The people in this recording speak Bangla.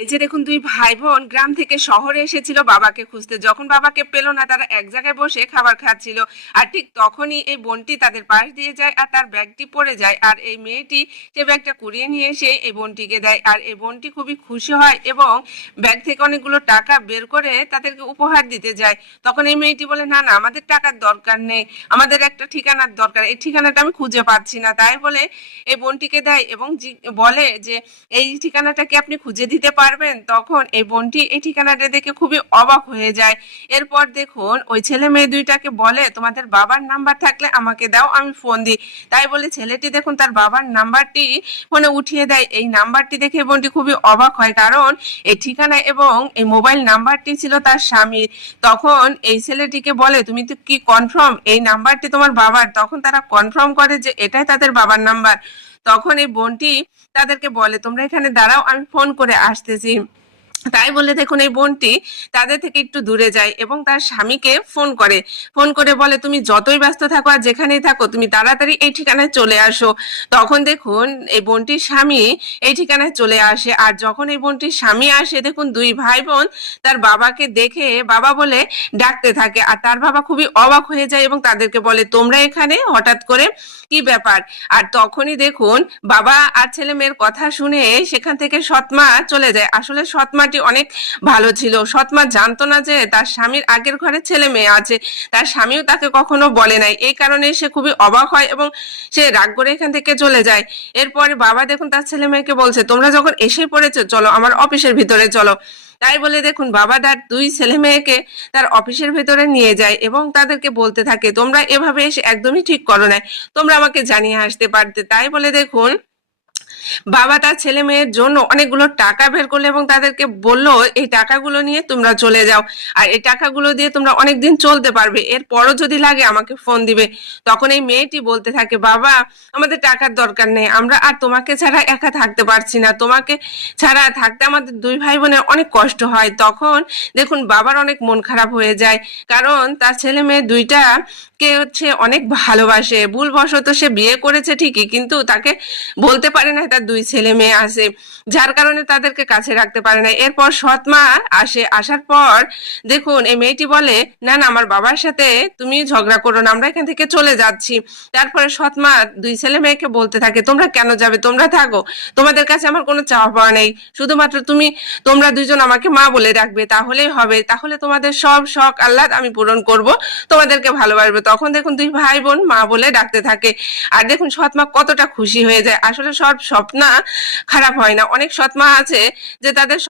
এই যে দেখুন, দুই ভাই বোন গ্রাম থেকে শহরে এসেছিল বাবাকে খুঁজতে। যখন বাবাকে পেল না, তারা এক জায়গায় বসে খাবার খাচ্ছিল। আর ঠিক তখনই এই বোনটি তাদের পাশ দিয়ে যায় আর তার ব্যাগটি পড়ে যায়। আর এই মেয়েটি সে ব্যাগটা কুড়িয়ে নিয়ে এসে এই বোনটিকে দেয়। আর এই বোনটি খুবই খুশি হয় এবং ব্যাগ থেকে অনেকগুলো টাকা বের করে তাদেরকে উপহার দিতে যায়। তখন এই মেয়েটি বলে, না না, আমাদের টাকার দরকার নেই, আমাদের একটা ঠিকানার দরকার, এই ঠিকানাটা আমি খুঁজে পাচ্ছি না। তাই বলে এই বোনটিকে দেয় এবং বলে যে এই ঠিকানাটা কি আপনি খুঁজে দিতে পারবেন? তখন এই বোনটি এই ঠিকানাটা দেখে খুবই অবাক হয়ে যায়। এরপর দেখুন, ওই ছেলে মেয়ে দুইটাকে বলে, তোমাদের বাবার নাম্বার থাকলে আমাকে দাও, আমি ফোন দিই। তাই বলে ছেলেটি দেখুন তার বাবার নাম্বারটি ফোনে উঠিয়ে দেয়। এই নাম্বারটি দেখে বোনটি খুবই অবাক হয়, কারণ এই ঠিকানা এবং এই মোবাইল নাম্বারটি ছিল তার স্বামীর। তখন এই ছেলেটিকে বলে, তুমি তো কি কনফার্ম এই নাম্বারটি তোমার বাবার? তখন তারা কনফার্ম করে যে এটাই তাদের বাবার নাম্বার। তখন এই বোনটি তাদেরকে বলে, তোমরা এখানে দাঁড়াও, আমি ফোন করে আসতেছি। তাই বলে দেখুন এই বোনটি তাদের থেকে একটু দূরে যায় এবং তার স্বামীকে ফোন করে বলে, তুমি যতই ব্যস্ত থাকো আর যেখানেই থাকো, তুমি তাড়াতাড়ি এই ঠিকানায় চলে আসো। তখন দেখুন এই বোনটির স্বামী এই ঠিকানায় চলে আসে। আর যখন এই বোনটির স্বামী আসে, দেখুন দুই ভাই বোন তার বাবাকে দেখে বাবা বলে ডাকতে থাকে। আর তার বাবা খুবই অবাক হয়ে যায় এবং তাদেরকে বলে, তোমরা এখানে হঠাৎ করে, কি ব্যাপার? আর তখনই দেখুন বাবা আর ছেলে মেয়ের কথা শুনে সেখান থেকে সৎমা চলে যায়। আসলে সৎমাটি অনেক ভালো ছিল। সৎমা জানতো না যে তার স্বামীর আগের ঘরে ছেলে মেয়ে আছে, তার স্বামীও তাকে কখনো বলে নাই। এই কারণে সে খুবই অবাক হয় এবং সে রাগ করে এখান থেকে চলে যায়। এরপরে বাবা দেখুন তার ছেলে মেয়েকে বলছে, তোমরা যখন এসে পড়েছো, চলো আমার অফিসের ভিতরে চলো। তাই বলে দেখুন বাবা তার দুই ছেলে মেয়েকে তার অফিসের ভেতরে নিয়ে যায় এবং তাদেরকে বলতে থাকে, তোমরা এভাবে এসে একদমই ঠিক করো না, তোমরা আমাকে জানিয়ে আসতে পারতে। তাই বলে দেখুন বাবা তার ছেলে মেয়ের জন্য অনেকগুলো টাকা বের করলো এবং তাদেরকে বললো, এই টাকাগুলো নিয়ে তোমরা চলে যাও, আর এই টাকাগুলো দিয়ে তোমরা অনেকদিন চলতে পারবে, এরপরও যদি লাগে আমাকে ফোন দিবে। তখন এই মেয়েটি বলতে থাকে, বাবা আমাদের টাকার দরকার নেই, আমরা আর তোমাকে ছাড়া একা থাকতে পারছি না, তোমাকে ছাড়া থাকতে আমাদের দুই ভাই বোনের অনেক কষ্ট হয়। তখন দেখুন বাবার অনেক মন খারাপ হয়ে যায়, কারণ তার ছেলে মেয়ে দুইটা কে হচ্ছে অনেক ভালোবাসে। ভুলবশত সে বিয়ে করেছে ঠিকই, কিন্তু তাকে বলতে পারে না তার দুই ছেলে মেয়ে আছে, যার কারণে তাদেরকে কাছে রাখতে পারে না। এরপর সৎ মা আসে, আসার পর দেখুন এই মেয়েটি বলে, না না, আমার বাবার সাথে তুমি ঝগড়া করো না, আমরা এখান থেকে চলে যাচ্ছি। তারপরে সৎ মা দুই ছেলে মেয়েকে বলতে থাকে, তোমরা কেন যাবে, তোমরা থাকো, তোমাদের কাছে আমার কোনো চাওয়া পাওয়া নেই, শুধুমাত্র তোমরা দুইজন আমাকে মা বলে ডাকবে, তাহলেই হবে, তাহলে তোমাদের সব শখ আহ্লাদ আমি পূরণ করব, তোমাদেরকে ভালোবাসবে। তখন দেখুন দুই ভাই বোন মা বলে ডাকতে থাকে। আর দেখুন সৎমা কতটা খুশি হয়ে যায়। আসলে সব স্বপ্ন খারাপ হয় না, অনেক সৎমা আছে যে তাদের